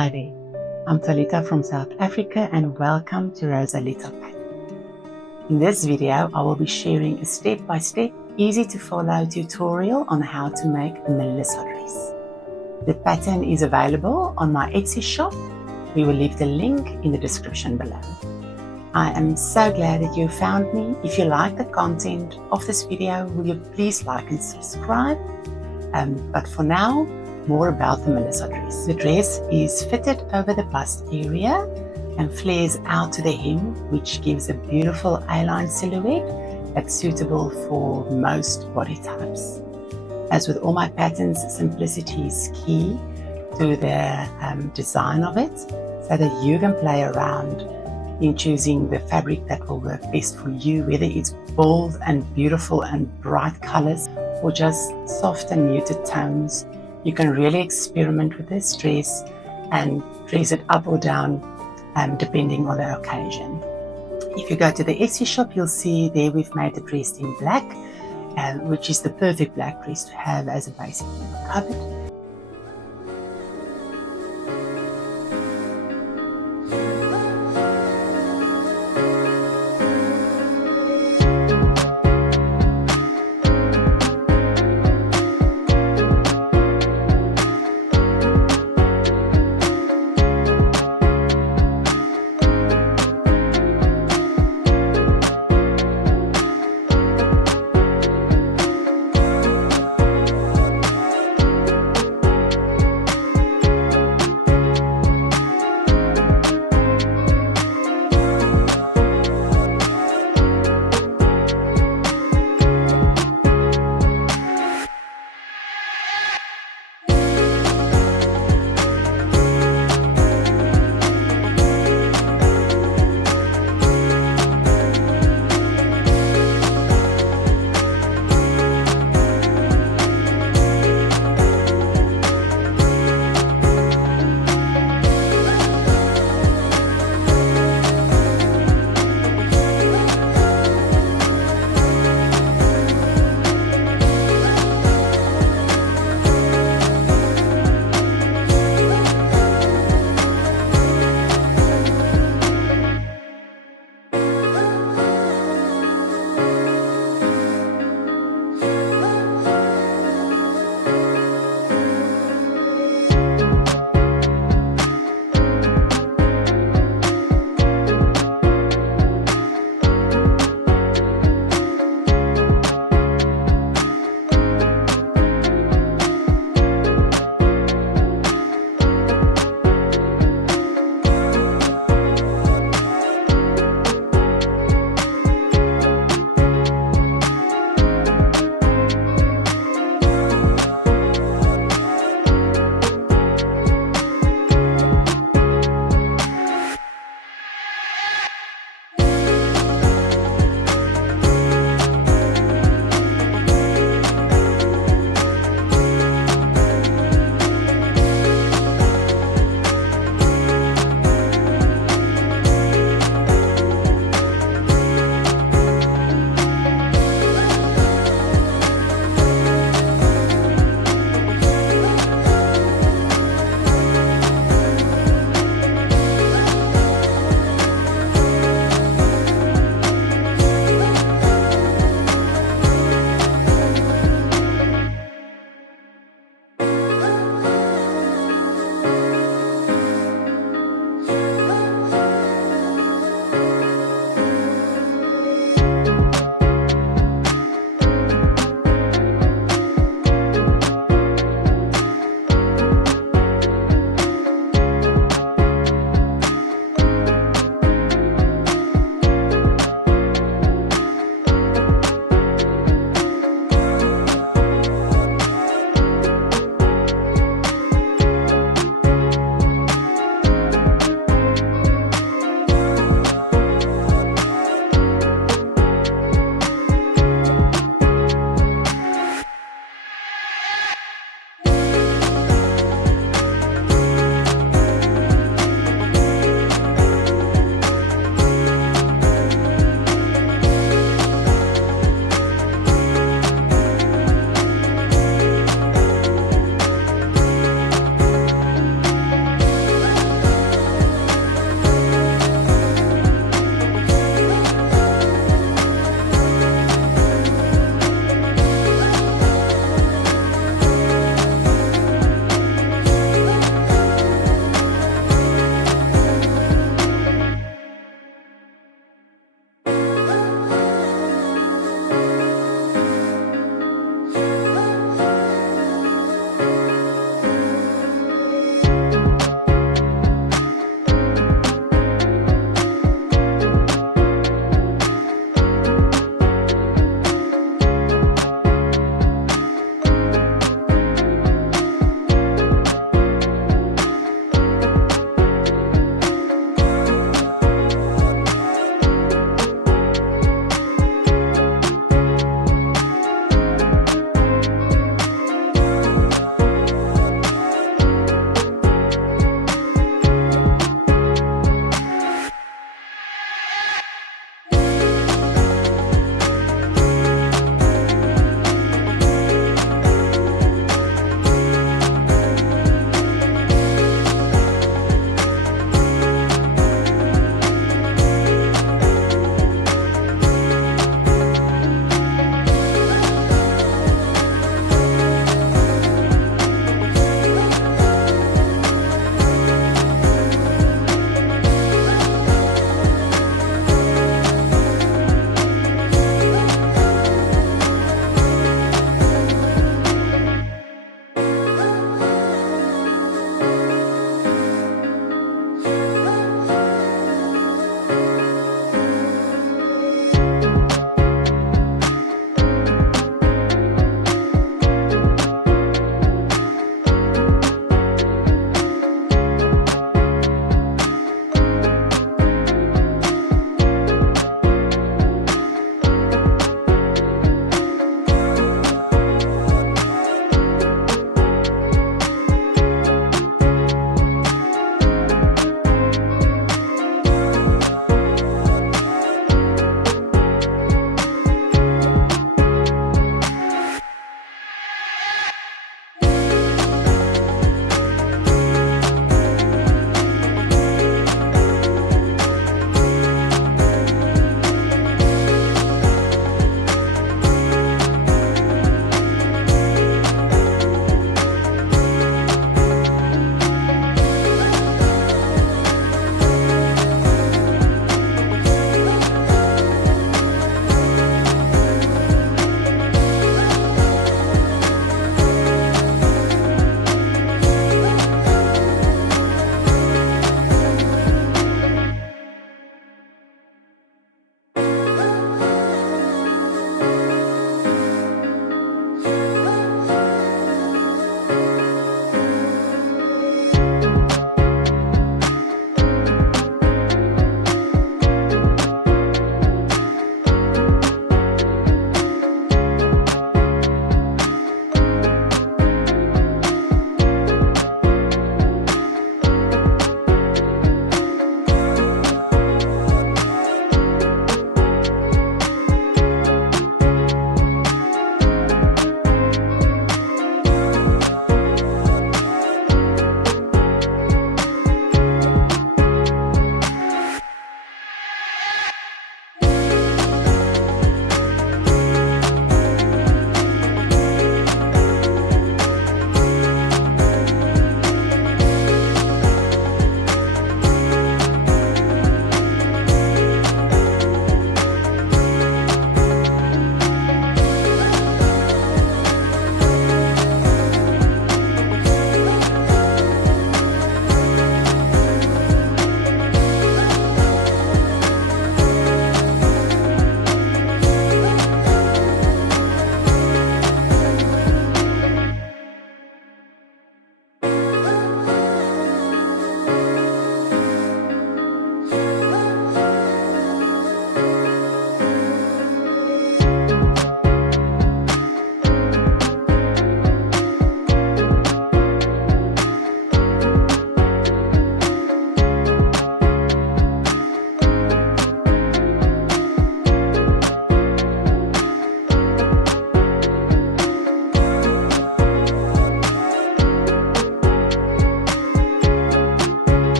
Hi there, I'm Talita from South Africa and welcome to Rosalita Pattern. In this video, I will be sharing a step-by-step, easy-to-follow tutorial on how to make a Melissa dress. The pattern is available on my Etsy shop. We will leave the link in the description below. I am so glad that you found me. If you like the content of this video, will you please like and subscribe? But for now, more about the Melissa dress. The dress is fitted over the bust area and flares out to the hem, which gives a beautiful A-line silhouette that's suitable for most body types. As with all my patterns, simplicity is key to the design of it, so that you can play around in choosing the fabric that will work best for you, whether it's bold and beautiful and bright colors or just soft and muted tones. You can really experiment with this dress and dress it up or down depending on the occasion. If you go to the Etsy shop, you'll see there we've made the dress in black, which is the perfect black dress to have as a basic in your cupboard.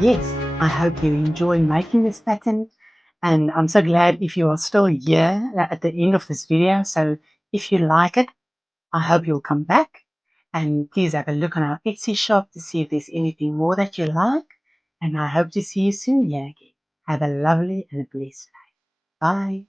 Yes, I hope you enjoy making this pattern, and I'm so glad if you are still here at the end of this video. So if you like it, I hope you'll come back, and please have a look on our Etsy shop to see if there's anything more that you like, and I hope to see you soon here again. Have a lovely and blessed day. Bye.